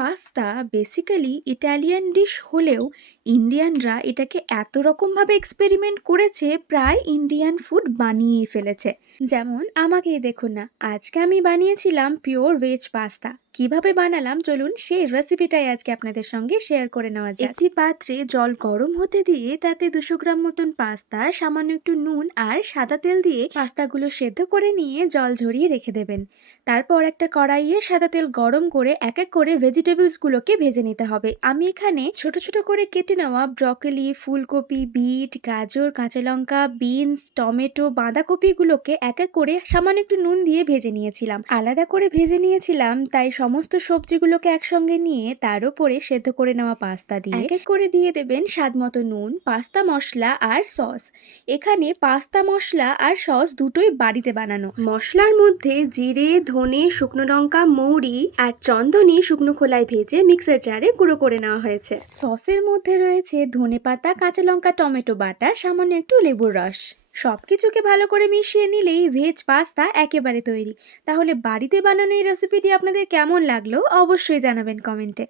Pasta basically Italian dish হলেও ইন্ডিয়ানরা এটাকে এত রকমভাবে এক্সপেরিমেন্ট করেছে, প্রায় ইন্ডিয়ান ফুড বানিয়েই ফেলেছে। যেমন আমাকেই দেখুন না, আজকে আমি বানিয়েছিলাম পিওর ভেজ পাস্তা। কিভাবে বানালাম চলুন সেই রেসিপিটাই আজকে আপনাদের সঙ্গে শেয়ার করে নেওয়া যাক। একটি পাত্রে জল গরম হতে দিয়ে তাতে 200 গ্রাম মতন পাস্তা, সামান্য একটু নুন আর সাদা তেল দিয়ে পাস্তাগুলো সেদ্ধ করে নিয়ে জল ঝরিয়ে রেখে দেবেন। তারপর একটা কড়াইয়ে সাদা তেল গরম করে এক এক করে ভেজিটেবলসগুলোকে ভেজে নিতে হবে। আমি এখানে ছোট ছোট করে কেটে নেওয়া ব্রকলি, ফুলকপি, বিট, গাজর, কাঁচা লঙ্কা, বিনস, টমেটো, বাঁধাকপিগুলোকে এক এক করে সামান্য একটু নুন দিয়ে ভেজে নিয়েছিলাম। আলাদা করে ভেজে নিয়েছিলাম, তাই সমস্ত সবজিগুলোকে একসঙ্গে নিয়ে তার উপরে সেদ্ধ করে নেওয়া পাস্তা দিয়ে এক এক করে দিয়ে দেবেন স্বাদ মতো নুন, পাস্তা মশলা আর সস। এখানে পাস্তা মশলা আর সস দুটোই বাড়িতে বানানো। মশলার মধ্যে জিরে, ধনে, শুকনো লঙ্কা, মৌরি আর চন্দনী শুকনো খোলায় ভেজে মিক্সার জারে গুঁড়ো করে নেওয়া হয়েছে। সসের মধ্যে রয়েছে ধনেপাতা, কাঁচা লঙ্কা, টমেটো বাটা, সামান্য একটু লেবুর রস। সবকিছুকে ভালো করে মিশিয়ে নিলেই ভেজ পাস্তা একেবারে তৈরি। তাহলে বাড়িতে বানানো এই রেসিপিটি আপনাদের কেমন লাগলো অবশ্যই জানাবেন কমেন্টে।